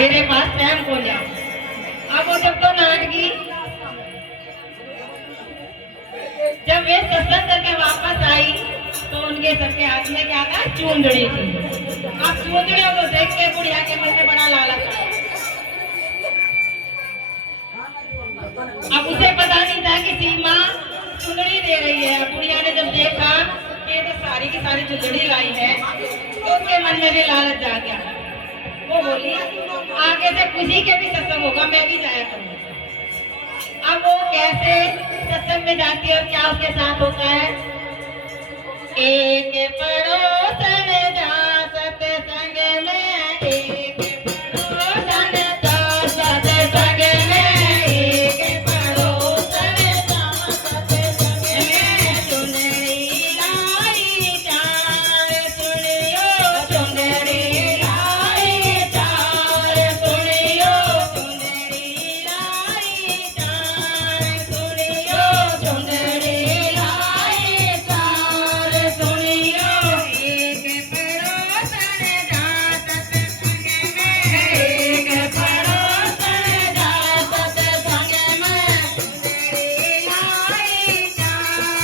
मेरे पास टाइम को जाओ। अब वो जब तो नाटकी जब वे सत्संग करके वापस आई तो उनके सबके हाथ में क्या था? चूंदड़ी थी। अब चूंदड़ियों को देख के बुढ़िया के मन में बड़ा लालच आया। अब उसे पता नहीं था कि सीमा चुंदड़ी दे रही है। बुढ़िया ने जब देखा कि ये तो सारी की सारी चुंदड़ी लाई है तो उसके मन में भी लालच आ गया। वो बोली आगे से किसी के भी सत्संग होगा मैं भी जाया करूंगा। अब वो कैसे सत्संग में जाती है और क्या उसके साथ होता है? एक पड़ोसन जा सत्संग में, एक पड़ोसन जा सत्संग में, एक पड़ोसन जा सत्संग में, चुंदड़ी लाई चार सुनियो, चुंदड़ी लाई चार सुनियो, चुंदड़ी लाई चार सुनियो, चुंदड़ी लाई चार सुनियो, एक पड़ोसन जा सत्संग में, एक पड़ोसन जा सत्संग में, चुंदड़ी लाई चार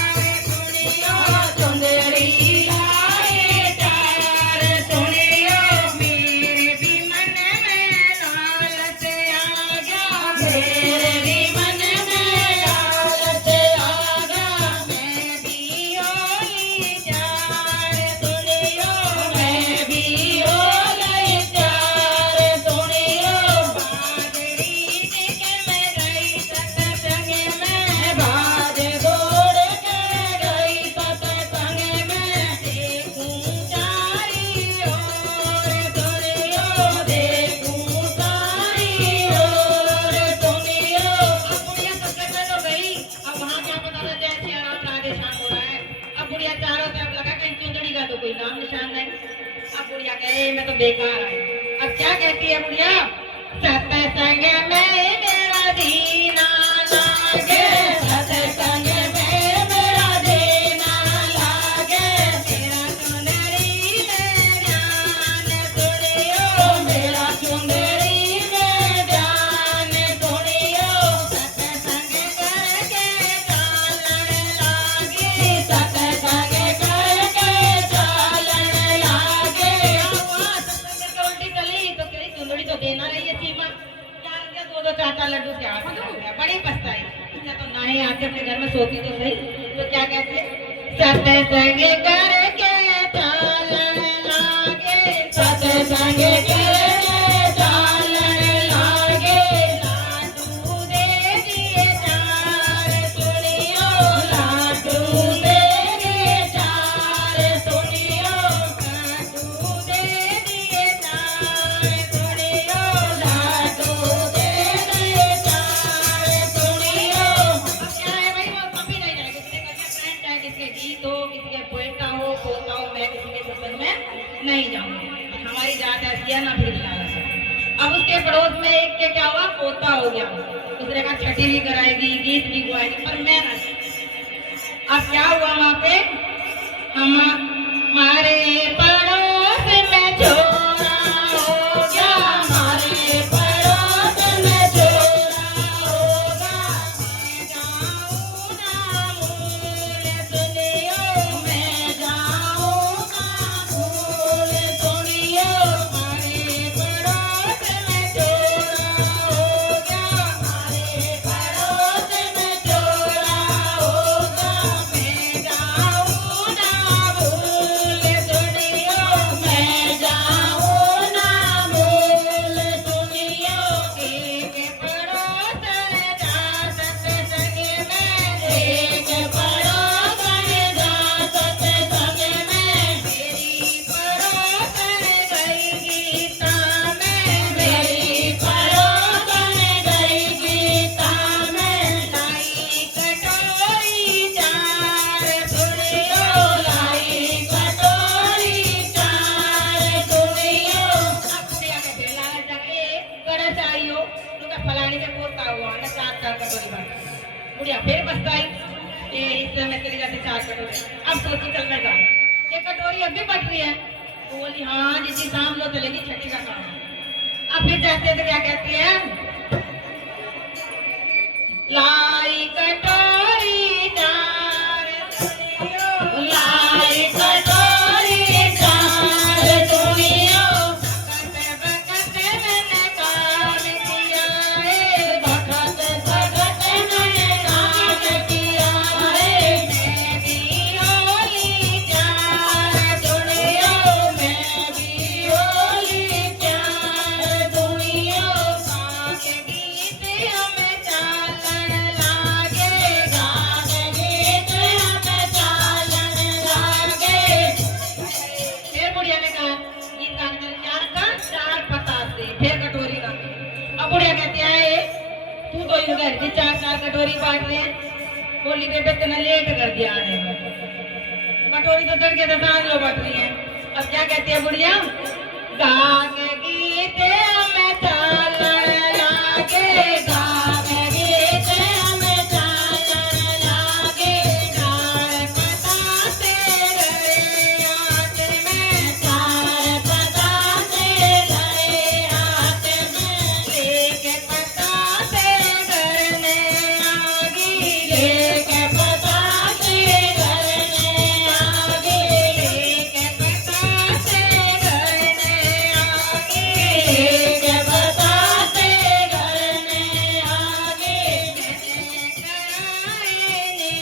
सुनियो, चुंदड़ी लाई चार सुनियो, मेरे भी मन में लालच आ गया, मेरे भी मन में लालच आ गया, मैं भी होई चार सुनियो, मैं भी हो गई चार सुनियो, बादरी के मैं गई सत्संग में, बाज दौड़ के गई सत्संग में, देखूं चारी ओर सुनियो, देखूं सारी ओर सुनियो। अब बुढ़िया सत्संग में तो गई। अब वहाँ क्या पता था जय सिया राम राधे श्याम हो रहा है। अब बुढ़िया चारों तरफ लगा कहीं चुंदड़ी का तो कोई नाम निशान नहीं। अब बुढ़िया कहे मैं तो बेकार आई। अब क्या कहती है बुढ़िया? सत्संग में मेरा दीना लागे, सत्संग में मेरा दीना लागे, मेरा चुंदड़ी में ध्यान सुनियो, मेरा चुंदड़ी में ध्यान सुनियो, सत्संग करके चालन लागी, सत्संग करके चालन लागे। वहाँ सत्संग करके उल्टी चली तो कही चुंदड़ी तो देना रही है सीमा। क्या क्या दो चार लड्डू से हाथ में आ गया। बड़ी पछताई। अच्छा तो ना ही आके अपने घर में सोती तो सही। तो क्या कहते? सत्संग करके चालन लागे, सत्संग करके चालन लागे, लाडू दे दिए चार सुनियो, लाडू दे दिए चार सुनियो, लाडू दे दिए चार सुनियो, लाडू दे दिए चार सुनियो। अब क्या है भाई? वो कभी नहीं जाएगा। किसी का फ्रेंड है, किसी के गीत हो, किसी के पोएटा हो, पोता हो, मैं किसी के सत्संग में नहीं जाऊंगी। हमारी जात ऐसी है ना, फिर लालच है। अब उसके पड़ोस में एक के क्या हुआ? पोता हो गया। दूसरे का छठी भी कराएगी, गीत भी गाएगी, पर मैं ना। अब क्या हुआ वहां पे? हमारे पड़ोस में छोरा हो गया, हमारे पड़ोस में छोरा होगा, मैं जाऊं ना मूल सुनियो, मैं जाऊं ना मूल सुनियो, हमारे पड़ोस में छोरा हो गया, हमारे पड़ोस में छोरा होगा, मैं जाऊं ना मूल सुनियो, मैं जाऊं ना मूल सुनियो, एक पड़ोसन जा सत्संग में, एक पड़ोसन जा सत्संग में, मेरी पड़ोसन गई गीता में, मेरी पड़ोसन गई गीता में, लाई कटोरी चार सुनियो, लाई कटोरी चार सुनियो। अब बुढ़िया के फिर लालच आ गई। कड़च आई हो तो क्या फलानी के पोता हुआ ना, चार चार कटोरी बन। बुढ़िया फिर पछताई। इससे मैं चली जाती चार कटोरी। अब सोची चल मैं जाऊँ। ये कटोरी अब भी बट रही है। तो बोली हाँ जीजी शाम लो चलेगी, छठी का काम है। अब फिर जैसे तो क्या कहती है, लाई कटोरी चार दुनियों, लाई कटोरी चार दुनियों, बखत बखत मैंने काम किया है, बखत बखत मैंने काम किया है, मैं भी होली चार दुनियों, मैं भी होली चार दुनियों, गाके गीत हमें चालन लागे, गाके गीत हमें चालन लागे। फिर बुढ़िया ने कहा गीत गाने के चार का चार पता से फिर कटोरी गा। अब बुढ़िया कहती है तू तो यूं घर की चार चार कटोरी बांट रहे हैं, बोली बेबे तूने लेट कर दिया आने में, कटोरी तो तड़के तो सांझ लो बट रही है। अब क्या कहती है बुढ़िया, गा के गीत हमें चालन लागे, गा के गीत हमें चालन लागे, चार पता से गए हाथ में, चार पता से गए हाथ में, लेके पता से करने आगी, लेके पता से करने आगी, लेके पता से करने आगी, लेके पता से करने आगी। मैंने कराए ने,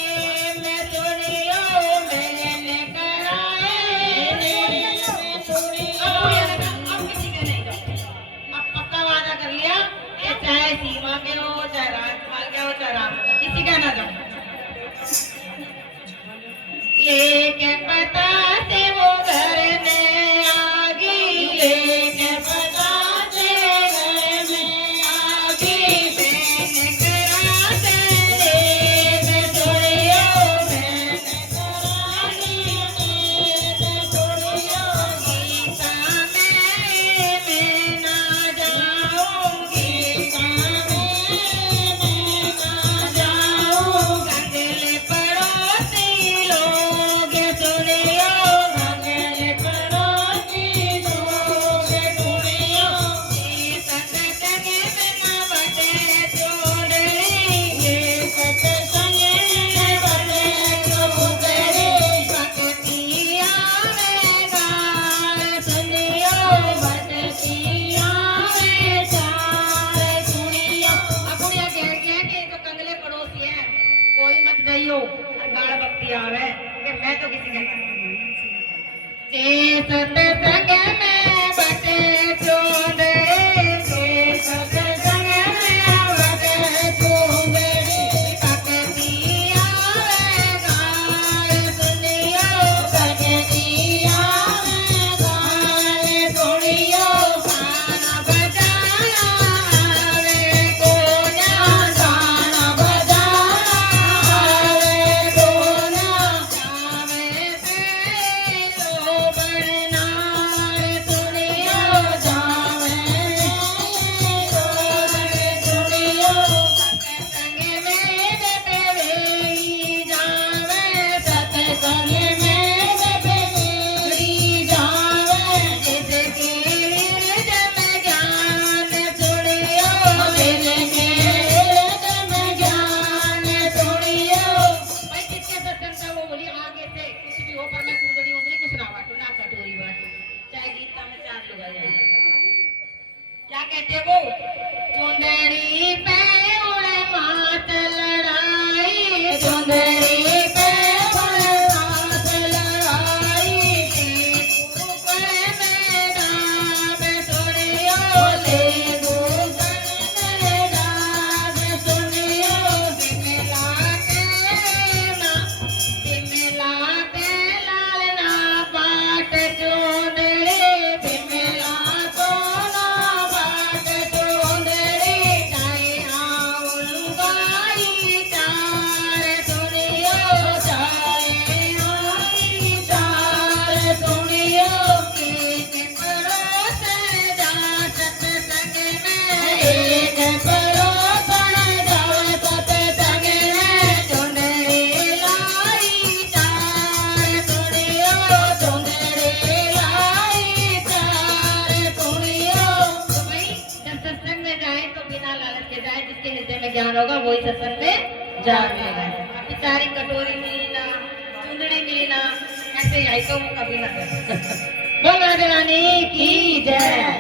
मैं सुनियो मैंने कराए ने, मैं सुनियो। अब किसी के नहीं जाओ, अब पक्का वादा कर लिया कि चाहे सीमा के हो, चाहे राजपाल के हो, चाहे राम का, किसी का ना जाओ। लेके पता से वो घर में आगी, लेके पता से घर में आगी, मैंने करा तेरे मैं सुनियो, मैंने करा तेरे मैं सुनियो, गीता में ना जाऊंगी, गीता में ना जाऊं, गंगले पड़ोसी लोग सुनियो, गंगले पड़ोसी लोग सुनियो, ये सत्संग में ना बटे चोरी, ये सत्संग में बटे चोरी, भक्ति आवे गाल सुनियो, भक्ति आवे चार सुनियो। अब बुढ़िया कह गया कि ये तो कंगले पड़ोसी हैं, कोई मत जाइयो, गाड़ भक्ति आवे कि मैं तो किसी का जे सत्संग में बटे चोंदड़ी, जे सत्संग में बटे चोंदड़ी, भक्ति आवे गाल सुनियो, भक्ति आवे गाल सुनियो, गाना बजाना आवे कोना, गाना बजाना आवे कोना, जावे पेलो बरनार सुनियो, जावे पेलो बरनार सुनियो, सत्संग में जब वेई जावे, सत्संग में जब वेई जावे, जिसके हृदय में ज्ञान सुनियो, जिसके हृदय में ज्ञान सुनियो। भाई किसके सत्संग का वो बोली आगे से कुछ भी हो, पर मैं सुंदरी उंदरी कुछ ना बांटू, ना कटोरी बांटू, चाहे गीता में चार लोग आ जाए। क्या कहते वो, चुंदड़ी पे उड़े मात लड़ाई, चुंदड़ी पे उड़े मात लड़ाई, ऊपर मैदान सुनियो, ले दूसर मैदान सुनियो, बिमला के लाल ना पाट चुंदड़ी, बिमला को ना पाट चुंदड़ी, चाहे जिन्हें ज्ञान होगा वही सत्संग में जाएगा। बेचारी कटोरी मिली ना, चुंदड़ी मिली ना, ऐसे आइटम कभी ना कर। बोल राजा रानी की जय।